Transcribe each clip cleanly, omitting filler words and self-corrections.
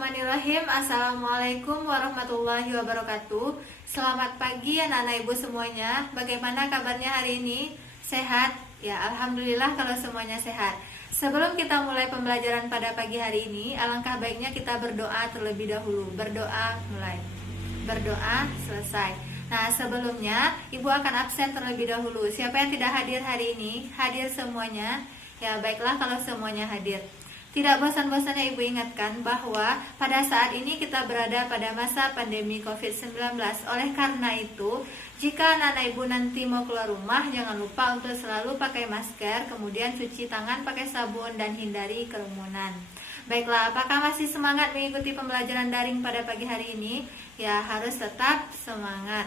Bismillahirrahmanirrahim. Assalamualaikum warahmatullahi wabarakatuh. Selamat pagi anak-anak ibu semuanya. Bagaimana kabarnya hari ini? Sehat? Ya, alhamdulillah kalau semuanya sehat. Sebelum kita mulai pembelajaran pada pagi hari ini, alangkah baiknya kita berdoa terlebih dahulu. Berdoa mulai. Berdoa selesai. Nah, sebelumnya ibu akan absen terlebih dahulu. Siapa yang tidak hadir hari ini? Hadir semuanya. Ya, baiklah kalau semuanya hadir. Tidak bosan-bosannya ibu ingatkan bahwa pada saat ini kita berada pada masa pandemi COVID-19. Oleh karena itu, jika anak-anak ibu nanti mau keluar rumah, jangan lupa untuk selalu pakai masker, kemudian cuci tangan pakai sabun dan hindari kerumunan. Baiklah, apakah masih semangat mengikuti pembelajaran daring pada pagi hari ini? Ya, harus tetap semangat.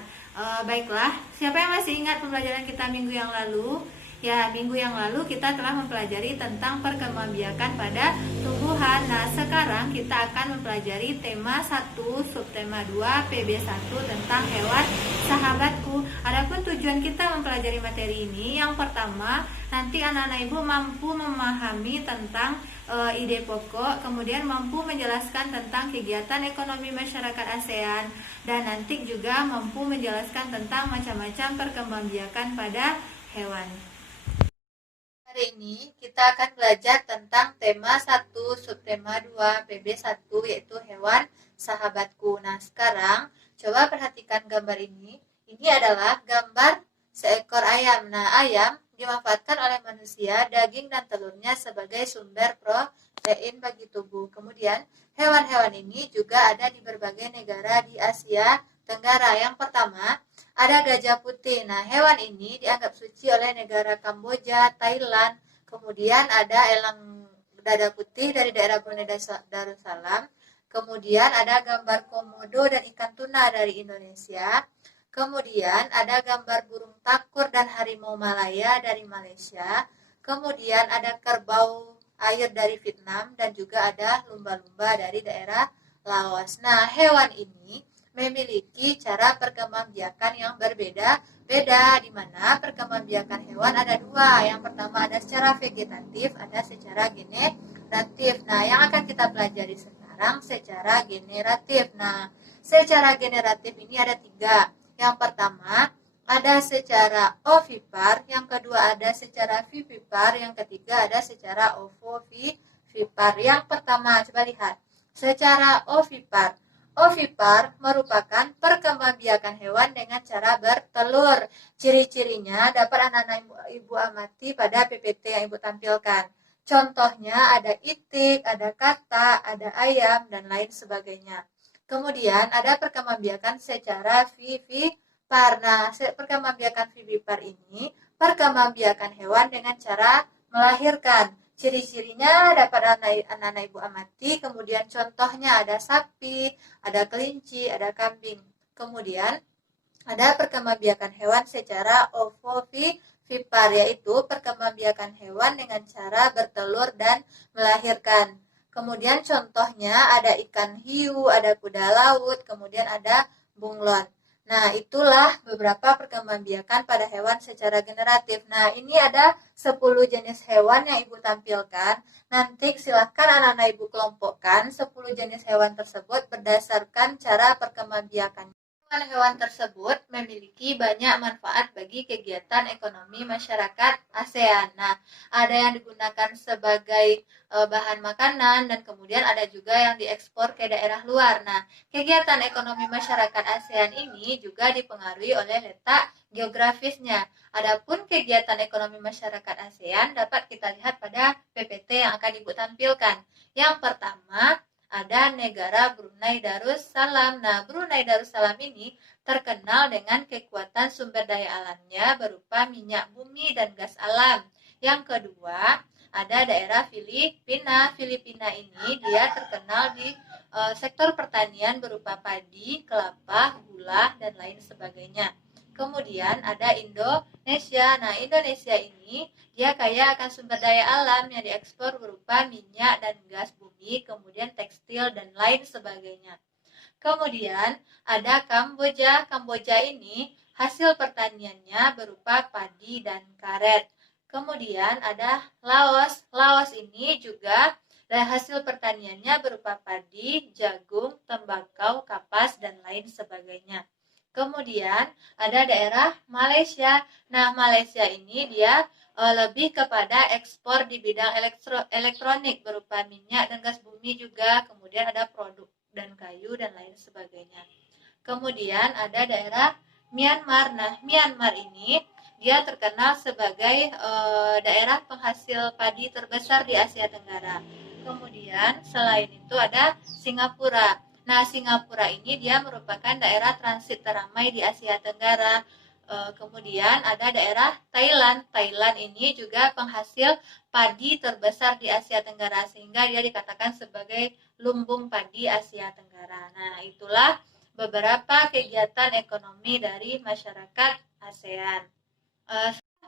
Baiklah, siapa yang masih ingat pembelajaran kita minggu yang lalu? Ya, minggu yang lalu kita telah mempelajari tentang perkembangbiakan pada tumbuhan. Nah, sekarang kita akan mempelajari tema 1, subtema 2, PB1 tentang hewan sahabatku. Adapun tujuan kita mempelajari materi ini, yang pertama, nanti anak-anak ibu mampu memahami tentang ide pokok, kemudian mampu menjelaskan tentang kegiatan ekonomi masyarakat ASEAN, dan nanti juga mampu menjelaskan tentang macam-macam perkembangbiakan pada hewan. Hari ini kita akan belajar tentang tema 1, subtema 2, PB1, yaitu hewan sahabatku. Nah, sekarang coba perhatikan gambar ini. Ini adalah gambar seekor ayam. Nah, ayam dimanfaatkan oleh manusia, daging dan telurnya sebagai sumber protein bagi tubuh. Kemudian, hewan-hewan ini juga ada di berbagai negara di Asia Tenggara. Yang pertama, ada gajah putih. Nah, hewan ini dianggap suci oleh negara Kamboja, Thailand. Kemudian ada elang dada putih dari daerah Brunei Darussalam. Kemudian ada gambar komodo dan ikan tuna dari Indonesia. Kemudian ada gambar burung takur dan harimau Malaya dari Malaysia. Kemudian ada kerbau air dari Vietnam dan juga ada lumba-lumba dari daerah Laos. Nah, hewan ini memiliki cara perkembangbiakan yang berbeda-beda, di mana perkembangbiakan hewan ada dua. Yang pertama ada secara vegetatif, ada secara generatif. Nah, yang akan kita pelajari sekarang secara generatif. Nah, secara generatif ini ada tiga. Yang pertama ada secara ovipar, yang kedua ada secara vivipar, yang ketiga ada secara ovovivipar. Yang pertama, coba lihat. Secara ovipar. Ovipar merupakan perkembangbiakan hewan dengan cara bertelur. Ciri-cirinya dapat anak-anak ibu amati pada PPT yang ibu tampilkan. Contohnya ada itik, ada kata, ada ayam, dan lain sebagainya. Kemudian ada perkembangbiakan secara vivipar. Nah, perkembangbiakan vivipar ini perkembangbiakan hewan dengan cara melahirkan. Ciri-cirinya dapat anak-anak ibu amati, kemudian contohnya ada sapi, ada kelinci, ada kambing. Kemudian ada perkembangbiakan hewan secara ovovivipar, yaitu perkembangbiakan hewan dengan cara bertelur dan melahirkan. Kemudian contohnya ada ikan hiu, ada kuda laut, kemudian ada bunglon. Nah, itulah beberapa perkembangbiakan pada hewan secara generatif. Nah, ini ada 10 jenis hewan yang ibu tampilkan. Nanti silahkan anak-anak ibu kelompokkan 10 jenis hewan tersebut berdasarkan cara perkembangbiakannya. Hewan tersebut memiliki banyak manfaat bagi kegiatan ekonomi masyarakat ASEAN. Nah, ada yang digunakan sebagai bahan makanan dan kemudian ada juga yang diekspor ke daerah luar. Nah, kegiatan ekonomi masyarakat ASEAN ini juga dipengaruhi oleh letak geografisnya. Adapun kegiatan ekonomi masyarakat ASEAN dapat kita lihat pada PPT yang akan ibu tampilkan. Yang pertama, ada negara Brunei Darussalam. Nah, Brunei Darussalam ini terkenal dengan kekuatan sumber daya alamnya berupa minyak bumi dan gas alam. Yang kedua, ada daerah Filipina. Filipina ini dia terkenal di sektor pertanian berupa padi, kelapa, gula, dan lain sebagainya. Kemudian ada Indonesia. Nah, Indonesia ini dia kaya akan sumber daya alam yang diekspor berupa minyak dan gas bumi, kemudian tekstil dan lain sebagainya. Kemudian ada Kamboja. Kamboja ini hasil pertaniannya berupa padi dan karet. Kemudian ada Laos. Laos ini juga hasil pertaniannya berupa padi padi, jagung, tembakau, kapas, dan lain sebagainya. Kemudian ada daerah Malaysia. Nah, Malaysia ini dia lebih kepada ekspor di bidang elektronik berupa minyak dan gas bumi juga, kemudian ada produk dan kayu dan lain sebagainya. Kemudian ada daerah Myanmar. Nah, Myanmar ini dia terkenal sebagai daerah penghasil padi terbesar di Asia Tenggara. Kemudian selain itu ada Singapura. Nah, Singapura ini dia merupakan daerah transit teramai di Asia Tenggara. Kemudian ada daerah Thailand. Thailand ini juga penghasil padi terbesar di Asia Tenggara sehingga dia dikatakan sebagai lumbung padi Asia Tenggara. Nah, itulah beberapa kegiatan ekonomi dari masyarakat ASEAN.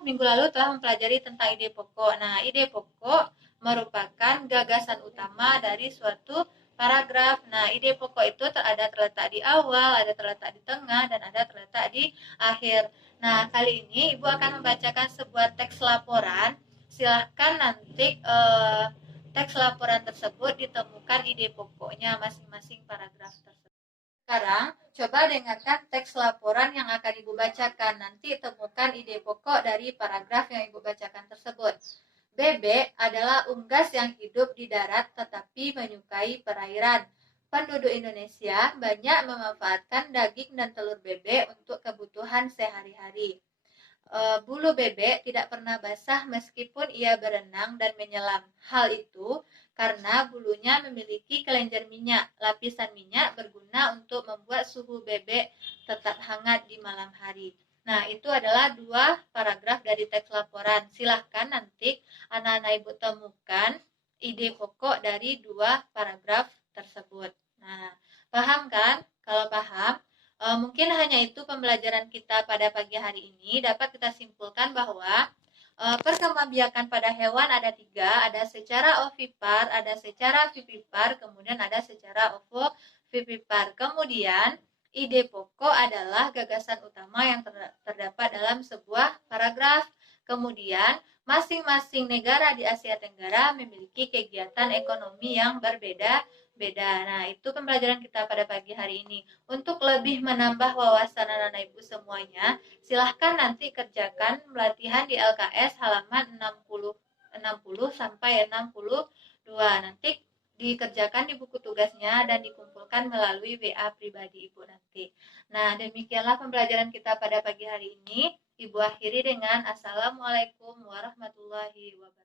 Minggu lalu telah mempelajari tentang ide pokok. Nah, ide pokok merupakan gagasan utama dari suatu paragraf. Nah, ide pokok itu ada terletak di awal, ada terletak di tengah, dan ada terletak di akhir. Nah, kali ini Ibu akan membacakan sebuah teks laporan. Silahkan nanti teks laporan tersebut ditemukan ide pokoknya masing-masing paragraf tersebut. Sekarang, coba dengarkan teks laporan yang akan Ibu bacakan. Nanti temukan ide pokok dari paragraf yang Ibu bacakan tersebut. Bebek adalah unggas yang hidup di darat tetapi menyukai perairan. Penduduk Indonesia banyak memanfaatkan daging dan telur bebek untuk kebutuhan sehari-hari. Bulu bebek tidak pernah basah meskipun ia berenang dan menyelam. Hal itu karena bulunya memiliki kelenjar minyak. Lapisan minyak berguna untuk membuat suhu bebek tetap hangat di malam hari. Nah, itu adalah 2 paragraf dari teks laporan. Silahkan nanti anak-anak Ibu temukan ide pokok dari 2 paragraf tersebut. Nah, paham kan? Kalau paham, mungkin hanya itu pembelajaran kita pada pagi hari ini. Dapat kita simpulkan bahwa perkembangbiakan pada hewan ada 3, ada secara ovipar, ada secara vivipar, kemudian ada secara ovovivipar. Kemudian ide pokok adalah gagasan utama yang terdapat dalam sebuah paragraf. Kemudian masing-masing negara di Asia Tenggara memiliki kegiatan ekonomi yang berbeda-beda. Nah, itu pembelajaran kita pada pagi hari ini. Untuk lebih menambah wawasan anak-anak Ibu semuanya, silahkan nanti kerjakan pelatihan di LKS halaman 60 sampai 62. Nanti dikerjakan di buku tugasnya dan dikumpulkan melalui WA pribadi Ibu nanti. Nah, demikianlah pembelajaran kita pada pagi hari ini. Ibu akhiri dengan Assalamualaikum warahmatullahi wabarakatuh.